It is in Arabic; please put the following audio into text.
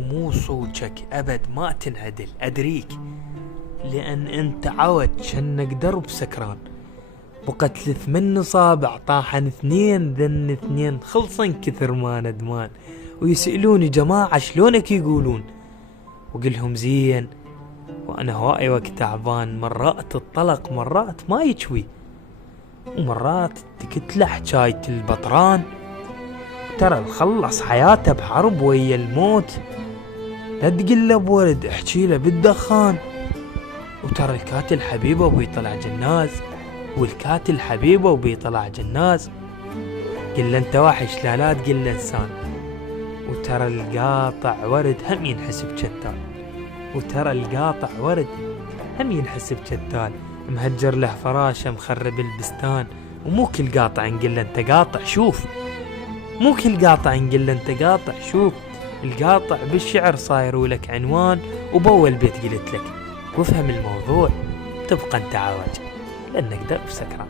ومو صوتك أبد ما تنعدل أدريك، لأن أنت عود شنك درب سكران. بقت 8 أصابع طاحن 2 ذن 2 خلصن كثر ما ندمان. ويسألوني جماعة شلونك يقولون، وقلهم زين. وأنا هواي وقت تعبان، مرات الطلق مرات ما يشوي، ومرات تكتله حجاية البطران. ترى الخلص حياته بحرب ويا الموت، لا تقله بورد احكي له بالدخان. وترى الكاتل حبيبه وبيطلع جناز، والكاتل حبيبه وبيطلع جناز. قل انت وحش لا تقل انسان. وترى القاطع ورد هم ينحسب شتال، وترى القاطع ورد هم ينحسب شتال. مهجر له فراشه مخرب البستان. ومو كل قاطع نقل انت قاطع شوف، مو كل قاطع نقل انت قاطع شوف. القاطع بالشعر صاير ولك عنوان، وبول بيت قلت لك وافهم الموضوع، تبقى انت عواج لانك درب سكران.